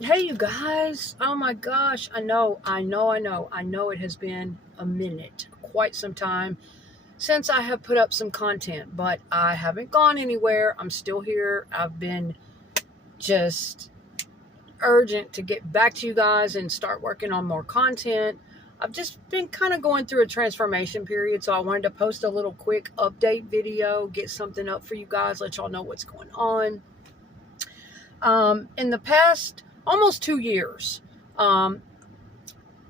Hey, you guys. Oh my gosh. I know it has been a minute, quite some time since I have put up some content, but I haven't gone anywhere. I'm still here. I've been just urgent to get back to you guys and start working on more content. I've just been kind of going through a transformation period, so I wanted to post a little quick update video, get something up for you guys, let y'all know what's going on. In the past almost 2 years, um,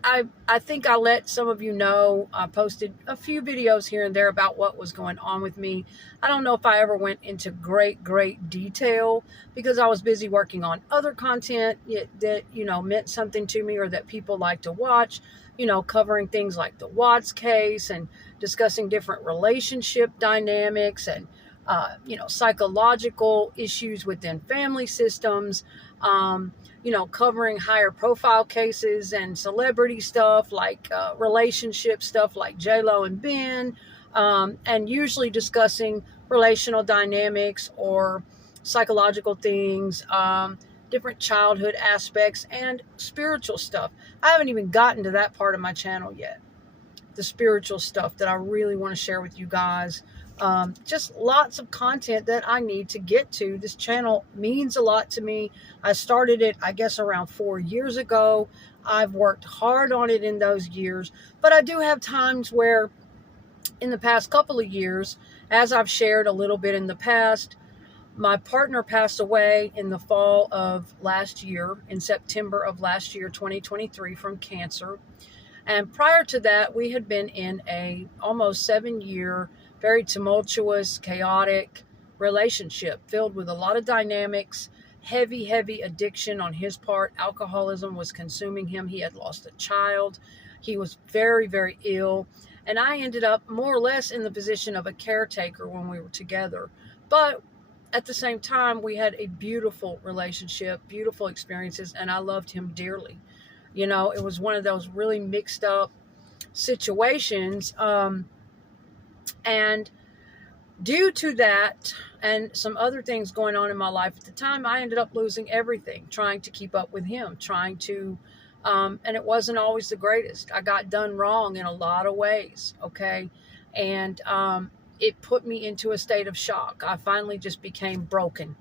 I think I let some of you know. I posted a few videos here and there about what was going on with me. I don't know if I ever went into great detail because I was busy working on other content that meant something to me or that people like to watch. Covering things like the Watts case and discussing different relationship dynamics and psychological issues within family systems. Covering higher profile cases and celebrity stuff like relationship stuff like J-Lo and Ben, and usually discussing relational dynamics or psychological things, different childhood aspects, and spiritual stuff. I haven't even gotten to that part of my channel yet, the spiritual stuff that I really want to share with you guys. Just lots of content that I need to get to. This channel means a lot to me. I started it, I guess, around 4 years ago. I've worked hard on it in those years, but I do have times where in the past couple of years, as I've shared a little bit in the past, my partner passed away in the fall of last year, in September of last year, 2023, from cancer. And prior to that, we had been in a almost 7 year, very tumultuous, chaotic relationship filled with a lot of dynamics, heavy addiction on his part. Alcoholism was consuming him. He had lost a child. He was very ill. And I ended up more or less in the position of a caretaker when we were together. But at the same time, we had a beautiful relationship, beautiful experiences, and I loved him dearly. It was one of those really mixed up situations. And due to that and some other things going on in my life at the time, I ended up losing everything, trying to keep up with him, and it wasn't always the greatest. I got done wrong in a lot of ways, okay? And it put me into a state of shock. I finally just became broken.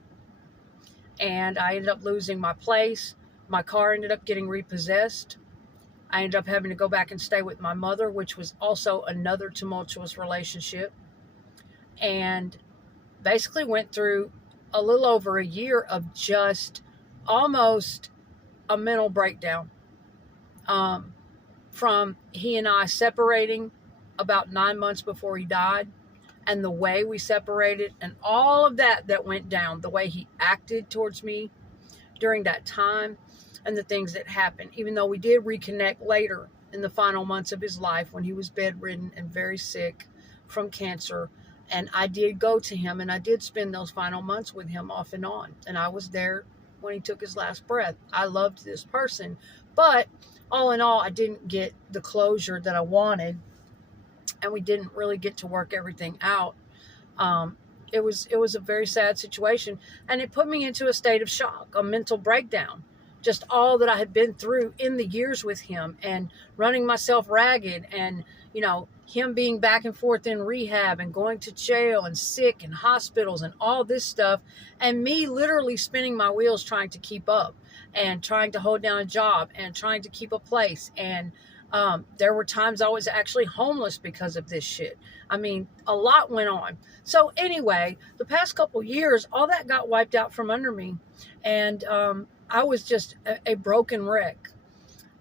And I ended up losing my place. My car ended up getting repossessed. I ended up having to go back and stay with my mother, which was also another tumultuous relationship. And basically went through a little over a year of just almost a mental breakdown. From he and I separating about 9 months before he died, and the way we separated and all of that went down, the way he acted towards me during that time, and the things that happened, even though we did reconnect later in the final months of his life when he was bedridden and very sick from cancer. And I did go to him and I did spend those final months with him off and on. And I was there when he took his last breath. I loved this person, but all in all, I didn't get the closure that I wanted, and we didn't really get to work everything out. It was a very sad situation, and it put me into a state of shock, a mental breakdown. Just all that I had been through in the years with him, and running myself ragged, and him being back and forth in rehab and going to jail and sick and hospitals and all this stuff, and me literally spinning my wheels trying to keep up and trying to hold down a job and trying to keep a place. And there were times I was actually homeless because of this shit. I mean, a lot went on. So anyway, the past couple years, all that got wiped out from under me. And I was just a broken wreck.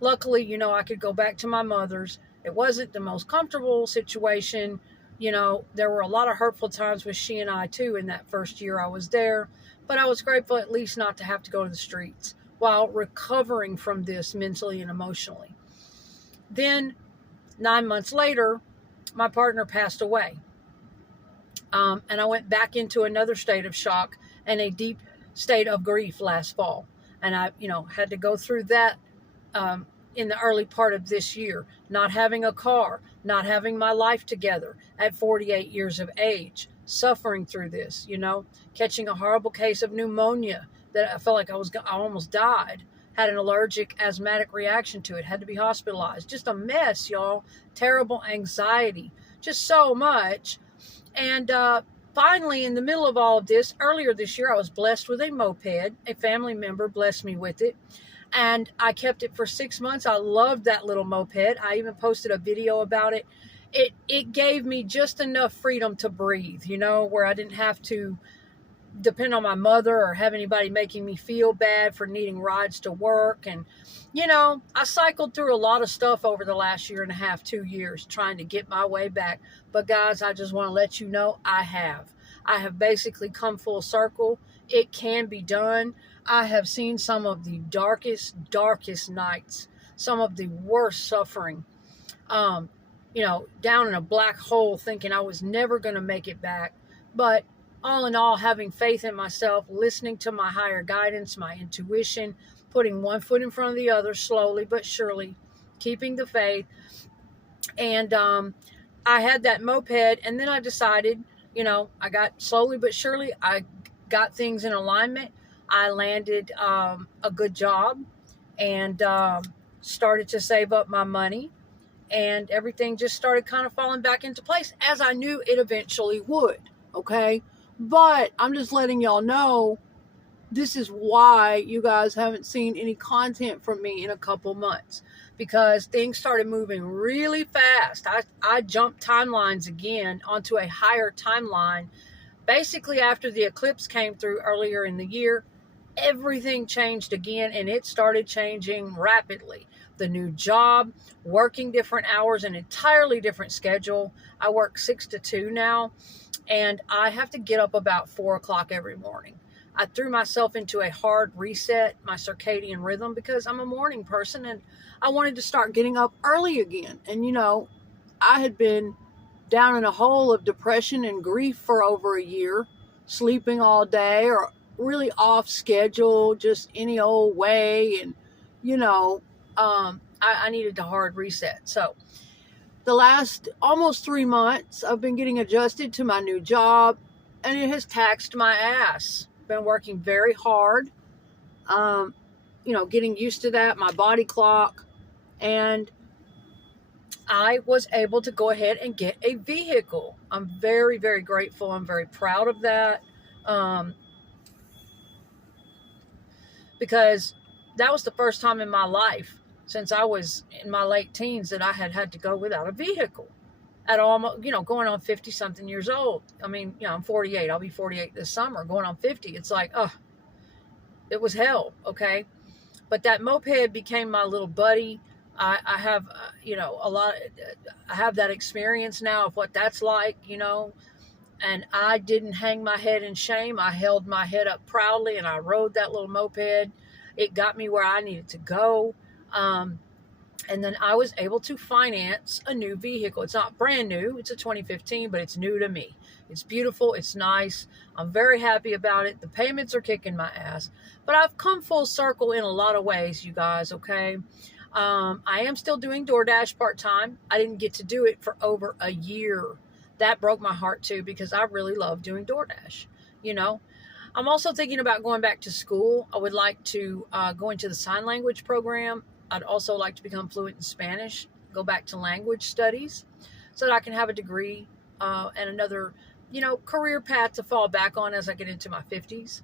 Luckily, I could go back to my mother's. It wasn't the most comfortable situation. There were a lot of hurtful times with she and I too in that first year I was there. But I was grateful at least not to have to go to the streets while recovering from this mentally and emotionally. Then 9 months later, my partner passed away. And I went back into another state of shock and a deep state of grief last fall. And I, had to go through that in the early part of this year, not having a car, not having my life together at 48 years of age, suffering through this, catching a horrible case of pneumonia that I felt like I almost died, Had an allergic asthmatic reaction to it. Had to be hospitalized. Just a mess, y'all. Terrible anxiety. Just so much. And finally, in the middle of all of this, earlier this year, I was blessed with a moped. A family member blessed me with it. And I kept it for 6 months. I loved that little moped. I even posted a video about it. It gave me just enough freedom to breathe, you know, where I didn't have to depend on my mother or have anybody making me feel bad for needing rides to work. And, you know, I cycled through a lot of stuff over the last year and a half, 2 years, trying to get my way back. But guys, I just want to let you know I have basically come full circle. It can be done. I have seen some of the darkest nights, some of the worst suffering, you know, down in a black hole thinking I was never going to make it back. But all in all, having faith in myself, listening to my higher guidance, my intuition, putting one foot in front of the other, slowly but surely, keeping the faith. And I had that moped, and then I decided, you know, I got slowly but surely, I got things in alignment. I landed a good job and started to save up my money, and everything just started kind of falling back into place, as I knew it eventually would, okay? But I'm just letting y'all know, this is why you guys haven't seen any content from me in a couple months, because things started moving really fast. I jumped timelines again onto a higher timeline. Basically, after the eclipse came through earlier in the year, everything changed again, and it started changing rapidly. The new job, working different hours, an entirely different schedule. I work 6 to 2 now, and I have to get up about 4 o'clock every morning. I threw myself into a hard reset, my circadian rhythm, because I'm a morning person, and I wanted to start getting up early again. And, you know, I had been down in a hole of depression and grief for over a year, sleeping all day or really off schedule, just any old way. And, you know, I needed a hard reset. So the last almost 3 months, I've been getting adjusted to my new job, and it has taxed my ass. Been working very hard, you know, getting used to that, my body clock. And I was able to go ahead and get a vehicle. I'm very, very grateful. I'm very proud of that. Because that was the first time in my life since I was in my late teens that I had to go without a vehicle at almost, you know, going on 50 something years old. I mean, you know, I'm 48. I'll be 48 this summer, going on 50. It's like, it was hell. Okay. But that moped became my little buddy. I have, you know, I have that experience now of what that's like, you know, and I didn't hang my head in shame. I held my head up proudly, and I rode that little moped. It got me where I needed to go. And then I was able to finance a new vehicle. It's not brand new. It's a 2015, but it's new to me. It's beautiful. It's nice. I'm very happy about it. The payments are kicking my ass. But I've come full circle in a lot of ways, you guys, okay? I am still doing DoorDash part-time. I didn't get to do it for over a year. That broke my heart too, because I really love doing DoorDash, you know. I'm also thinking about going back to school. I would like to go into the sign language program. I'd also like to become fluent in Spanish, go back to language studies so that I can have a degree and another, you know, career path to fall back on as I get into my 50s.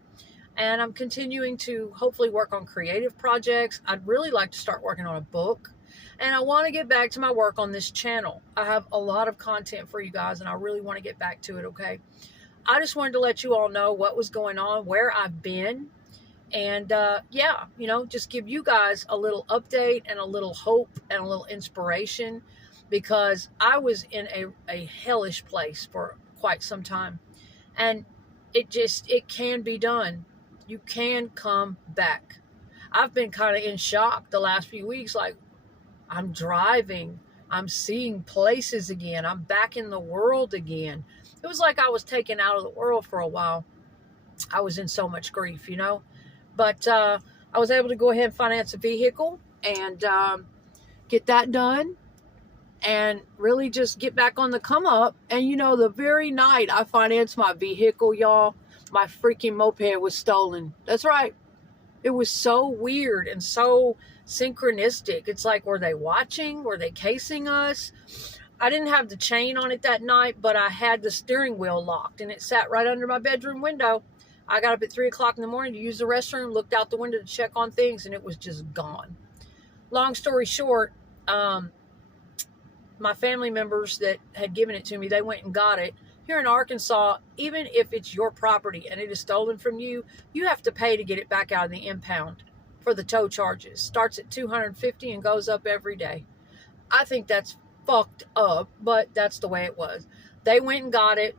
And I'm continuing to hopefully work on creative projects. I'd really like to start working on a book. And I want to get back to my work on this channel. I have a lot of content for you guys, and I really want to get back to it, okay? I just wanted to let you all know what was going on, where I've been. And, yeah, you know, just give you guys a little update and a little hope and a little inspiration, because I was in a hellish place for quite some time. And it can be done. You can come back. I've been kind of in shock the last few weeks. Like, I'm driving. I'm seeing places again. I'm back in the world again. It was like I was taken out of the world for a while. I was in so much grief, you know. But I was able to go ahead and finance a vehicle and get that done. And really just get back on the come up. And, you know, the very night I financed my vehicle, y'all, my freaking moped was stolen. That's right. It was so weird and so synchronistic. It's like, were they watching? Were they casing us? I didn't have the chain on it that night, but I had the steering wheel locked and it sat right under my bedroom window. I got up at 3 o'clock in the morning to use the restroom, looked out the window to check on things, and it was just gone. Long story short, my family members that had given it to me, they went and got it. Here in Arkansas, even if it's your property and it is stolen from you, you have to pay to get it back out of the impound for the tow charges. Starts at $250 and goes up every day. I think that's fucked up, but that's the way it was. They went and got it.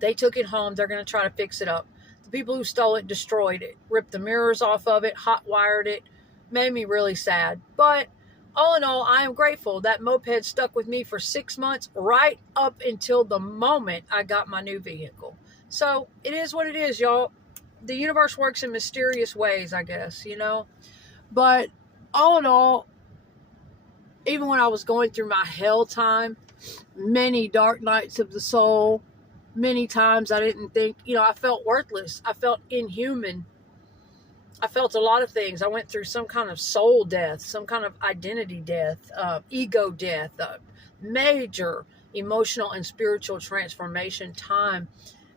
They took it home. They're going to try to fix it up. The people who stole it destroyed it, ripped the mirrors off of it, hot wired it. Made me really sad. But all in all, I am grateful. That moped stuck with me for 6 months, right up until the moment I got my new vehicle. So it is what it is, y'all. The universe works in mysterious ways, I guess, you know. But all in all, even when I was going through my hell time, many dark nights of the soul, many times I didn't think, you know, I felt worthless. I felt inhuman. I felt a lot of things. I went through some kind of soul death, some kind of identity death, ego death, major emotional and spiritual transformation time,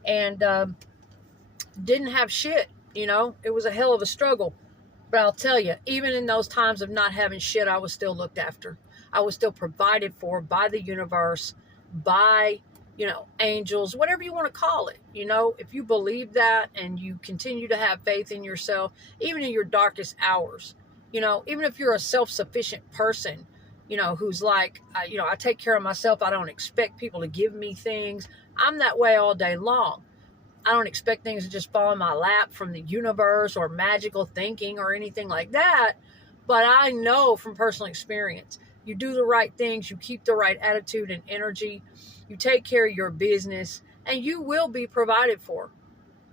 and didn't have shit, you know. It was a hell of a struggle. But I'll tell you, even in those times of not having shit, I was still looked after. I was still provided for by the universe, by, you know, angels, whatever you want to call it. You know, if you believe that and you continue to have faith in yourself, even in your darkest hours, you know, even if you're a self-sufficient person, you know, who's like, you know, I take care of myself. I don't expect people to give me things. I'm that way all day long. I don't expect things to just fall in my lap from the universe or magical thinking or anything like that. But I know from personal experience, you do the right things, you keep the right attitude and energy, you take care of your business, and you will be provided for.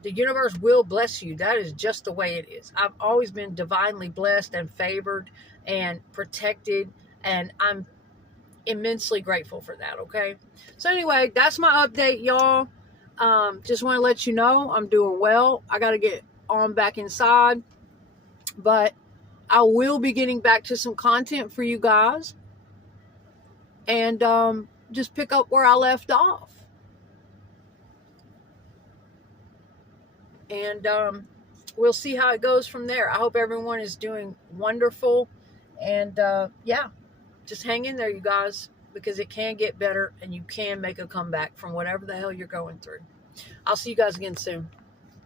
The universe will bless you. That is just the way it is. I've always been divinely blessed and favored and protected, and I'm immensely grateful for that, okay? So anyway, that's my update, y'all. Just want to let you know I'm doing well. I got to get on back inside, but I will be getting back to some content for you guys, and just pick up where I left off. And we'll see how it goes from there. I hope everyone is doing wonderful, and yeah, just hang in there, you guys, because it can get better and you can make a comeback from whatever the hell you're going through. I'll see you guys again soon.